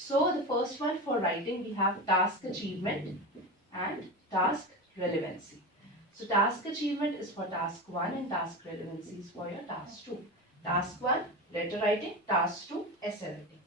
So the first one for writing, we have task achievement and task relevancy. So task achievement is for task 1 and task relevancy is for your task 2. Task 1 letter writing, task 2 essay writing.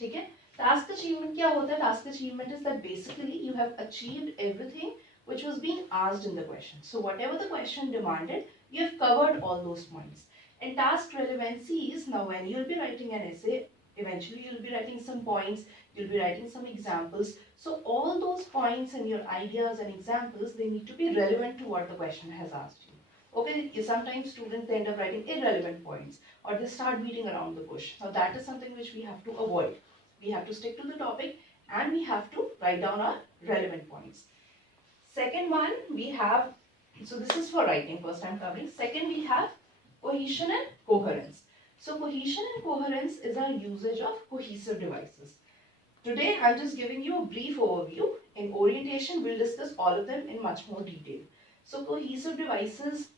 ठीक है? Task achievement क्या होता है? Task achievement is that basically you have achieved everything which was being asked in the question. So whatever the question demanded, you have covered all those points. And task relevancy is now when you'll be writing an essay, eventually you'll be writing some points, you'll be writing some examples. So all those points and your ideas and examples, they need to be relevant to what the question has asked you. Okay, sometimes students end up writing irrelevant points or they start beating around the bush. Now that is something which we have to avoid. We have to stick to the topic and we have to write down our relevant points. Second one we have, so this is for writing, first I'm covering. Second we have cohesion and coherence. So cohesion and coherence is our usage of cohesive devices. Today I'm just giving you a brief overview. In orientation we'll discuss all of them in much more detail. So cohesive devices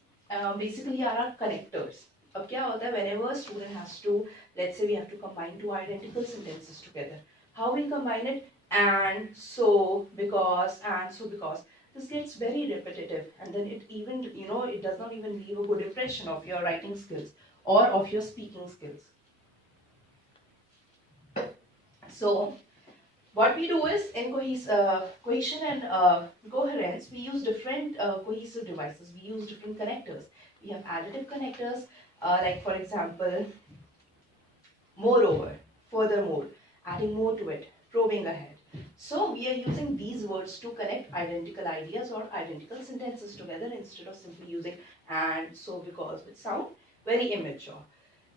basically are our connectors. अब क्या होता है, whenever a student has to, let's say we have to combine two identical sentences together. How we'll combine it? And, so, because, and, so, because. This gets very repetitive and then it even, it does not even leave a good impression of your writing skills or of your speaking skills. So, what we do is in cohesion and coherence, we use different cohesive devices. We use different connectors. We have additive connectors, like for example, moreover, furthermore, adding more to it, probing ahead. So we are using these words to connect identical ideas or identical sentences together instead of simply using and, so, because, which sound very immature.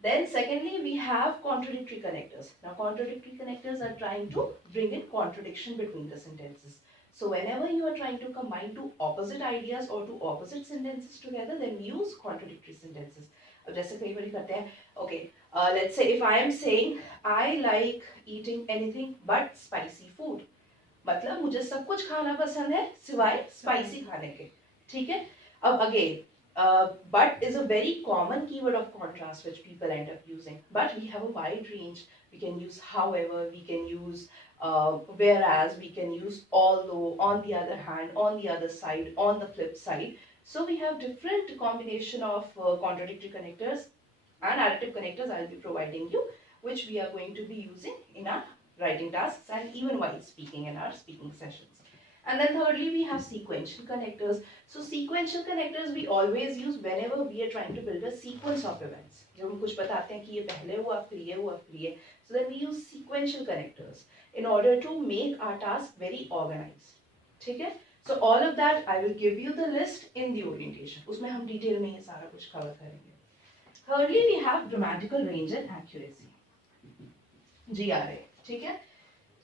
Then secondly, we have contradictory connectors. Now contradictory connectors are trying to bring in contradiction between the sentences. So whenever you are trying to combine two opposite ideas or two opposite sentences together, then we use contradictory sentences. जैसे कई बार करते हैं, okay, let's say if I am saying I like eating anything but spicy food, मतलब मुझे सब कुछ खाना पसंद है सिवाय spicy खाने के, ठीक है? अब again, but is a very common keyword of contrast which people end up using. But we have a wide range. We can use however, we can use whereas, we can use although, on the other hand, on the other side, on the flip side. So we have different combination of contradictory connectors and additive connectors I'll be providing you, which we are going to be using in our writing tasks and even while speaking in our speaking sessions. And then thirdly, we have sequential connectors. So sequential connectors we always use whenever we are trying to build a sequence of events. जब हम कुछ बताते हैं कि ये पहले हुआ फिर ये हुआ फिर ये. So then we use sequential connectors in order to make our task very organized. ठीक है? So all of that I will give you the list in the orientation. उसमें हम detail में ये सारा कुछ cover करेंगे. Thirdly, we have grammatical range and accuracy. GRA. ठीक है?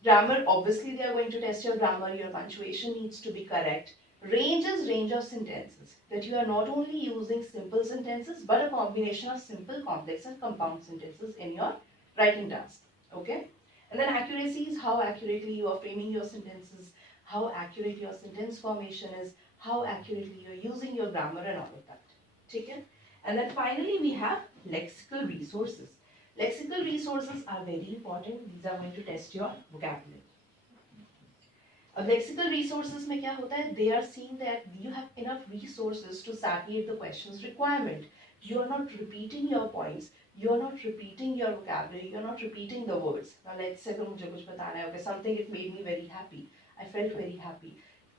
Grammar, obviously they are going to test your grammar, your punctuation needs to be correct. Range is range of sentences, that you are not only using simple sentences but a combination of simple, complex and compound sentences in your writing task. Okay? And then accuracy is how accurately you are framing your sentences, how accurate your sentence formation is, how accurately you are using your grammar and all of that. Okay? And then finally we have lexical resources. Lexical resources are very important. These are going to test your vocabulary. अब lexical resources में क्या होता है? They are seeing that you have enough resources to satiate the question's requirement. You are not repeating your points. You are not repeating your vocabulary. You are not repeating the words. Now let's say अगर मुझे कुछ बताना है, okay, something it made me very happy. I felt very happy.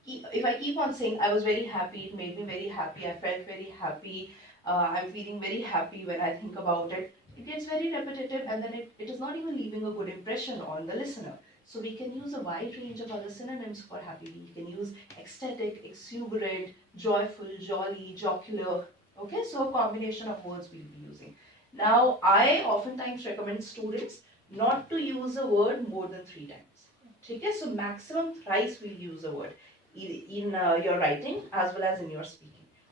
If I keep on saying I was very happy, it made me very happy. I felt very happy. I'm feeling very happy when I think about it. It gets very repetitive and then it is not even leaving a good impression on the listener. So we can use a wide range of other synonyms for happy. We can use ecstatic, exuberant, joyful, jolly, jocular. Okay, so a combination of words we'll be using. Now, I oftentimes recommend students not to use a word more than 3 times. Okay, so maximum thrice we'll use a word in your writing as well as in your speaking.